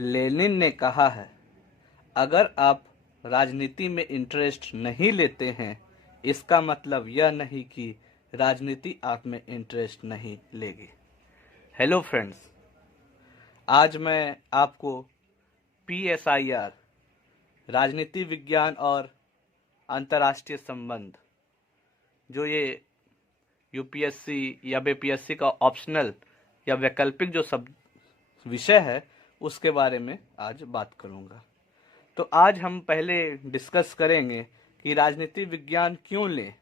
Lenin ने कहा है, अगर आप राजनीति में इंटरेस्ट नहीं लेते हैं, इसका मतलब यह नहीं कि राजनीति आप में इंटरेस्ट नहीं लेगी। हेलो फ्रेंड्स, आज मैं आपको PSIR राजनीति विज्ञान और अंतर्राष्ट्रीय संबंध, जो ये UPSC या BPSC का ऑप्शनल या वैकल्पिक जो सब विषय है, उसके बारे में आज बात करूंगा। तो आज हम पहले डिस्कस करेंगे कि राजनीति विज्ञान क्यों लें,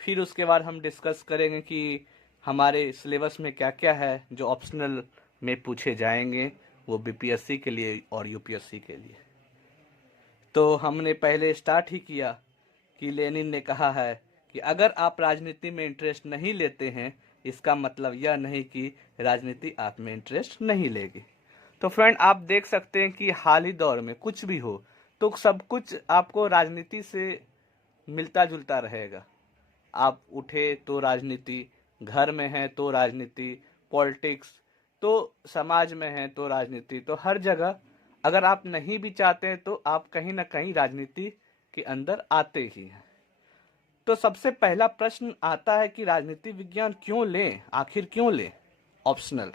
फिर उसके बाद हम डिस्कस करेंगे कि हमारे सिलेबस में क्या क्या है जो ऑप्शनल में पूछे जाएंगे, वो BPSC के लिए और UPSC के लिए। तो हमने पहले स्टार्ट ही किया कि लेनिन ने कहा है कि अगर आप राजनीति में इंटरेस्ट नहीं लेते हैं, इसका मतलब यह नहीं कि राजनीति आप में इंटरेस्ट नहीं लेगी। तो फ्रेंड, आप देख सकते हैं कि हाल ही दौर में कुछ भी हो तो सब कुछ आपको राजनीति से मिलता जुलता रहेगा। आप उठे तो राजनीति, घर में है तो राजनीति, पॉलिटिक्स तो समाज में है तो राजनीति, तो हर जगह अगर आप नहीं भी चाहते हैं तो आप कहीं ना कहीं राजनीति के अंदर आते ही हैं। तो सबसे पहला प्रश्न आता है कि राजनीति विज्ञान क्यों लें, आखिर क्यों लें ऑप्शनल।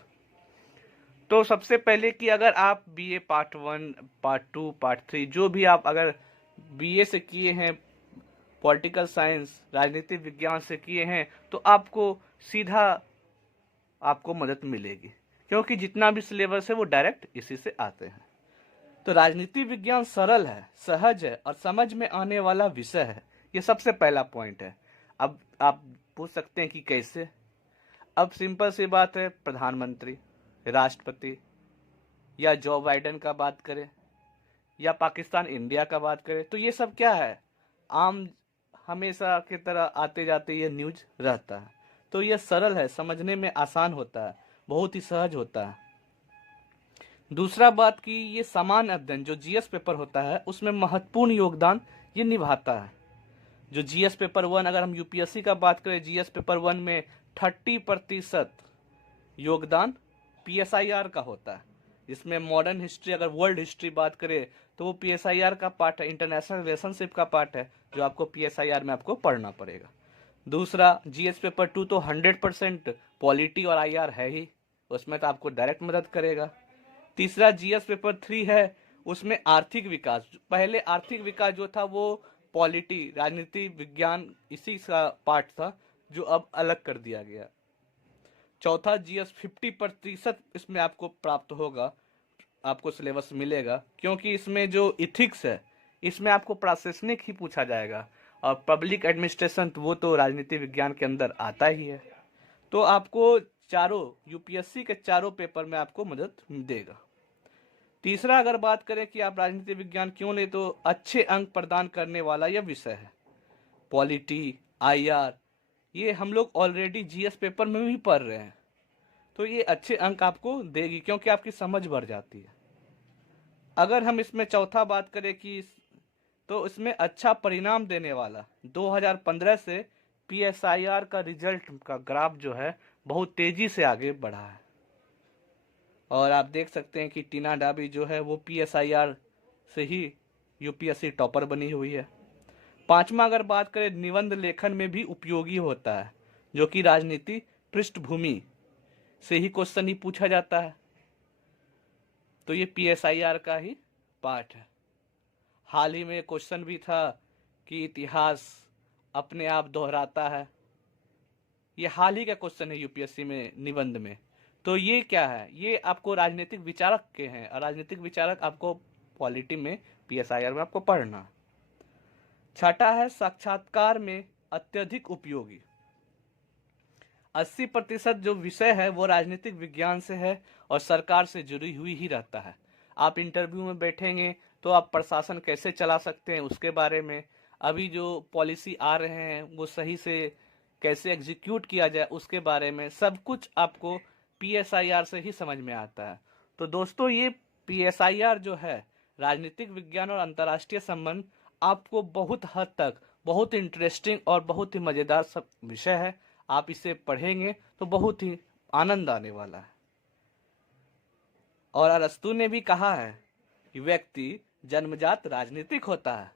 तो सबसे पहले कि अगर आप BA पार्ट 1, पार्ट 2, पार्ट 3 जो भी आप अगर BA से किए हैं, पॉलिटिकल साइंस राजनीति विज्ञान से किए हैं, तो आपको सीधा आपको मदद मिलेगी, क्योंकि जितना भी सिलेबस है वो डायरेक्ट इसी से आते हैं। तो राजनीति विज्ञान सरल है, सहज है और समझ में आने वाला विषय है। ये सबसे पहला पॉइंट है। अब आप पूछ सकते हैं कि कैसे। अब सिंपल सी बात है, प्रधानमंत्री, राष्ट्रपति या जो बाइडेन का बात करें या पाकिस्तान इंडिया का बात करें, तो ये सब क्या है, आम हमेशा की तरह आते जाते ये न्यूज रहता है। तो ये सरल है, समझने में आसान होता है, बहुत ही सहज होता है। दूसरा बात कि ये सामान्य अध्ययन जो GS पेपर होता है उसमें महत्वपूर्ण योगदान ये निभाता है। जो GS पेपर 1, अगर हम UPSC का बात करें, GS पेपर 1 में 30% योगदान PSIR का होता है, जिसमें मॉडर्न हिस्ट्री, अगर वर्ल्ड हिस्ट्री बात करें तो वो PSIR का पार्ट है, इंटरनेशनल रिलेशनशिप का पार्ट है, जो आपको PSIR में आपको पढ़ना पड़ेगा। दूसरा, GS पेपर 2 तो 100% पॉलिटी और IR है ही, उसमें तो आपको डायरेक्ट मदद करेगा। तीसरा, GS पेपर 3 है, उसमें आर्थिक विकास, पहले आर्थिक विकास जो था वो पॉलिटी राजनीति विज्ञान इसी का पार्ट था, जो अब अलग कर दिया गया। चौथा, GS 50% इसमें आपको प्राप्त होगा, आपको सिलेबस मिलेगा, क्योंकि इसमें जो इथिक्स है इसमें आपको प्रशासनिक ही पूछा जाएगा, और पब्लिक एडमिनिस्ट्रेशन वो तो राजनीति विज्ञान के अंदर आता ही है। तो आपको चारों UPSC के चारों पेपर में आपको मदद देगा। तीसरा, अगर बात करें कि आप राजनीति विज्ञान क्यों ले, तो अच्छे अंक प्रदान करने वाला यह विषय है। पॉलिटी, IR ये हम लोग ऑलरेडी GS पेपर में भी पढ़ रहे हैं, तो ये अच्छे अंक आपको देगी, क्योंकि आपकी समझ बढ़ जाती है। अगर हम इसमें चौथा बात करें कि तो इसमें अच्छा परिणाम देने वाला 2015 से PSIR का रिजल्ट का ग्राफ जो है बहुत तेजी से आगे बढ़ा है, और आप देख सकते हैं कि टीना डाबी जो है वो PSIR से ही UPSC टॉपर बनी हुई है। पांचवा, अगर बात करें, निबंध लेखन में भी उपयोगी होता है, जो कि राजनीति पृष्ठभूमि से ही क्वेश्चन ही पूछा जाता है, तो ये PSIR का ही पार्ट है। हाल ही में क्वेश्चन भी था कि इतिहास अपने आप दोहराता है, ये हाल ही का क्वेश्चन है UPSC में निबंध में। तो ये क्या है, ये आपको राजनीतिक विचारक के हैं, और राजनीतिक विचारक आपको पॉलिटी में PSIR में आपको पढ़ना। छठा है, साक्षात्कार में अत्यधिक उपयोगी। 80% जो विषय है वो राजनीतिक विज्ञान से है और सरकार से जुड़ी हुई ही रहता है। आप इंटरव्यू में बैठेंगे तो आप प्रशासन कैसे चला सकते हैं उसके बारे में, अभी जो पॉलिसी आ रहे हैं वो सही से कैसे एग्जीक्यूट किया जाए उसके बारे में, सब कुछ आपको PSIR से ही समझ में आता है। तो दोस्तों, ये PSIR जो है राजनीतिक विज्ञान और अंतर्राष्ट्रीय संबंध आपको बहुत हद तक बहुत इंटरेस्टिंग और बहुत ही मज़ेदार सब विषय है। आप इसे पढ़ेंगे तो बहुत ही आनंद आने वाला है। और अरस्तू ने भी कहा है कि व्यक्ति जन्मजात राजनीतिक होता है।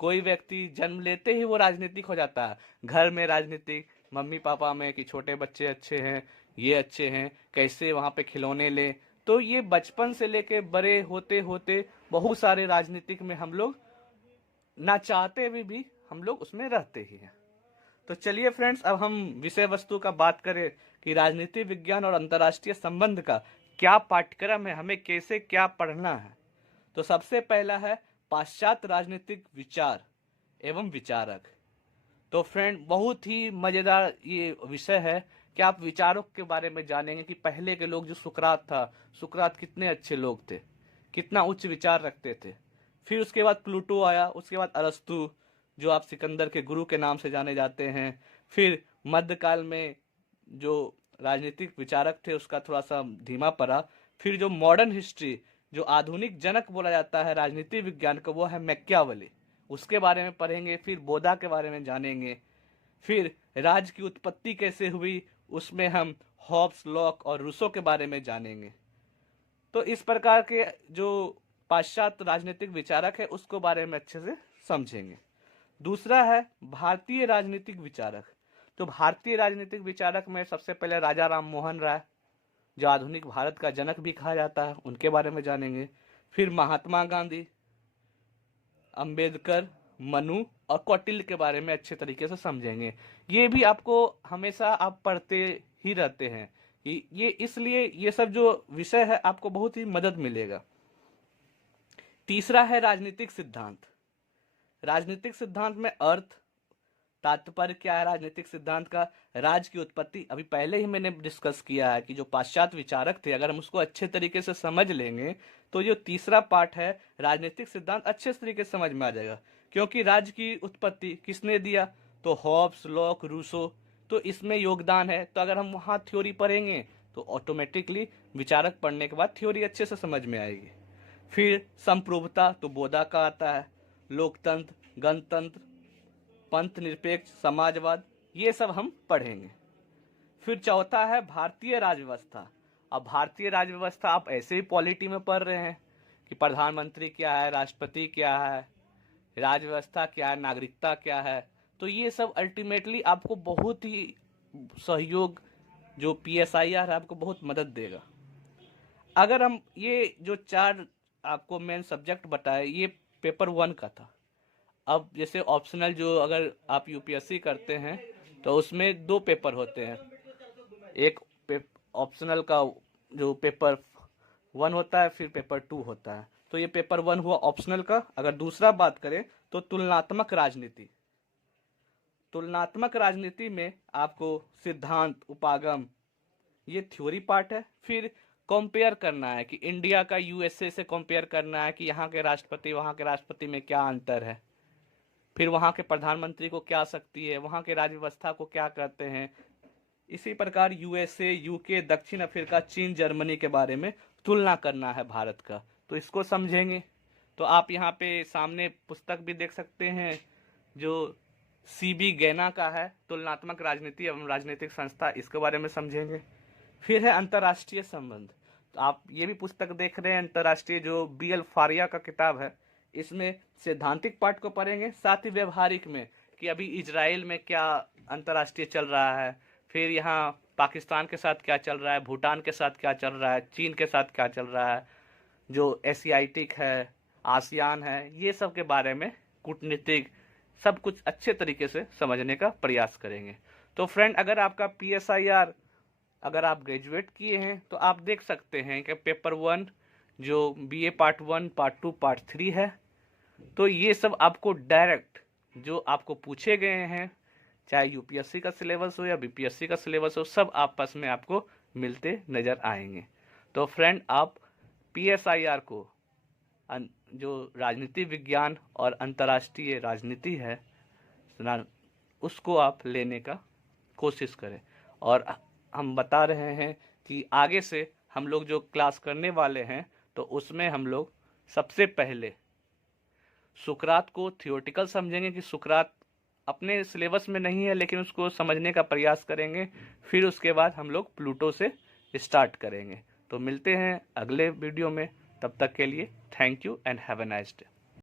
कोई व्यक्ति जन्म लेते ही वो राजनीतिक हो जाता है। घर में राजनीतिक, मम्मी पापा में कि छोटे बच्चे अच्छे हैं, ये अच्छे हैं, कैसे वहाँ पे खिलौने लें। तो ये बचपन से लेके बड़े होते होते बहुत सारे राजनीतिक में हम लोग ना चाहते हुए भी हम लोग उसमें रहते ही हैं। तो चलिए फ्रेंड्स, अब हम विषय वस्तु का बात करें कि राजनीति विज्ञान और अंतर्राष्ट्रीय संबंध का क्या पाठ्यक्रम है, हमें कैसे क्या पढ़ना है। तो सबसे पहला है पाश्चात्य राजनीतिक विचार एवं विचारक। तो फ्रेंड, बहुत ही मजेदार ये विषय है कि आप विचारों के बारे में जानेंगे कि पहले के लोग, जो सुकरात था, सुकरात कितने अच्छे लोग थे, कितना उच्च विचार रखते थे। फिर उसके बाद प्लूटो आया, उसके बाद अरस्तु, जो आप सिकंदर के गुरु के नाम से जाने जाते हैं। फिर मध्यकाल में जो राजनीतिक विचारक थे उसका थोड़ा सा धीमा पड़ा। फिर जो मॉडर्न हिस्ट्री, जो आधुनिक जनक बोला जाता है राजनीति विज्ञान का, वो है मैकियावेली, उसके बारे में पढ़ेंगे। फिर बोधा के बारे में जानेंगे। फिर राज्य की उत्पत्ति कैसे हुई, उसमें हम हॉब्स, लॉक और रूसो के बारे में जानेंगे। तो इस प्रकार के जो पाश्चात्य राजनीतिक विचारक है उसको बारे में अच्छे से समझेंगे। दूसरा है भारतीय राजनीतिक विचारक। तो भारतीय राजनीतिक विचारक में सबसे पहले राजा राम मोहन राय, जो आधुनिक भारत का जनक भी कहा जाता है, उनके बारे में जानेंगे। फिर महात्मा गांधी, अंबेडकर, मनु और कौटिल्य के बारे में अच्छे तरीके से समझेंगे। ये भी आपको हमेशा आप पढ़ते ही रहते हैं कि ये, इसलिए ये सब जो विषय है आपको बहुत ही मदद मिलेगा। तीसरा है राजनीतिक सिद्धांत। राजनीतिक सिद्धांत में अर्थ, तात्पर्य क्या है राजनीतिक सिद्धांत का, राज्य की उत्पत्ति, अभी पहले ही मैंने डिस्कस किया है कि जो पाश्चात्य विचारक थे, अगर हम उसको अच्छे तरीके से समझ लेंगे तो जो तीसरा पार्ट है राजनीतिक सिद्धांत अच्छे तरीके से समझ में आ जाएगा। क्योंकि राज्य की उत्पत्ति किसने दिया, तो हॉब्स, लॉक, रूसो, तो इसमें योगदान है। तो अगर हम वहाँ थ्योरी पढ़ेंगे तो ऑटोमेटिकली विचारक पढ़ने के बाद थ्योरी अच्छे से समझ में आएगी। फिर संप्रभुता, तो बोधा का आता है। लोकतंत्र, गणतंत्र, पंथ निरपेक्ष, समाजवाद, ये सब हम पढ़ेंगे। फिर चौथा है भारतीय राजव्यवस्था। अब भारतीय राजव्यवस्था आप ऐसे ही पॉलिटी में पढ़ रहे हैं कि प्रधानमंत्री क्या है, राष्ट्रपति क्या है, राजव्यवस्था क्या है, नागरिकता क्या है। तो ये सब अल्टीमेटली आपको बहुत ही सहयोग, जो PSIR है, आपको बहुत मदद देगा। अगर हम ये जो 4 आपको मेन सब्जेक्ट बताए, ये पेपर 1 का था। अब जैसे ऑप्शनल, जो अगर आप UPSC करते हैं तो उसमें 2 पेपर होते हैं। एक ऑप्शनल का जो पेपर 1 होता है, फिर पेपर 2 होता है। तो ये पेपर 1 हुआ ऑप्शनल का। अगर दूसरा बात करें तो तुलनात्मक राजनीति। तुलनात्मक राजनीति में आपको सिद्धांत, उपागम, ये थ्योरी पार्ट है। फिर कंपेयर करना है कि इंडिया का USA से कंपेयर करना है कि यहाँ के राष्ट्रपति, वहाँ के राष्ट्रपति में क्या अंतर है। फिर वहाँ के प्रधानमंत्री को क्या शक्ति है, वहाँ के राज्य व्यवस्था को क्या कहते हैं। इसी प्रकार USA, UK, दक्षिण अफ्रीका, चीन, जर्मनी के बारे में तुलना करना है भारत का। तो इसको समझेंगे। तो आप यहाँ पे सामने पुस्तक भी देख सकते हैं, जो CB गैना का है, तुलनात्मक राजनीति एवं राजनीतिक संस्था, इसके बारे में समझेंगे। फिर है अंतर्राष्ट्रीय संबंध। तो आप ये भी पुस्तक देख रहे हैं, अंतर्राष्ट्रीय, जो BL फारिया का किताब है। इसमें सैद्धांतिक पार्ट को पढ़ेंगे, साथ ही व्यवहारिक में कि अभी इजराइल में क्या अंतर्राष्ट्रीय चल रहा है, फिर यहाँ पाकिस्तान के साथ क्या चल रहा है, भूटान के साथ क्या चल रहा है, चीन के साथ क्या चल रहा है, जो एशियाटिक है, आसियान है, ये सब के बारे में कूटनीतिक सब कुछ अच्छे तरीके से समझने का प्रयास करेंगे। तो फ्रेंड, अगर आपका PSIR, अगर आप ग्रेजुएट किए हैं तो आप देख सकते हैं कि पेपर 1 जो BA पार्ट 1, पार्ट 2, पार्ट 3 है, तो ये सब आपको डायरेक्ट जो आपको पूछे गए हैं, चाहे UPSC का सिलेबस हो या BPSC का सिलेबस हो, सब आपस में आपको मिलते नज़र आएंगे। तो फ्रेंड, आप PSIR को, जो राजनीति विज्ञान और अंतर्राष्ट्रीय राजनीति है, उसको आप लेने का कोशिश करें। और हम बता रहे हैं कि आगे से हम लोग जो क्लास करने वाले हैं तो उसमें हम लोग सबसे पहले सुकरात को थियोरेटिकल समझेंगे कि सुकरात अपने सिलेबस में नहीं है लेकिन उसको समझने का प्रयास करेंगे। फिर उसके बाद हम लोग प्लूटो से स्टार्ट करेंगे। तो मिलते हैं अगले वीडियो में, तब तक के लिए thank you and have a nice day.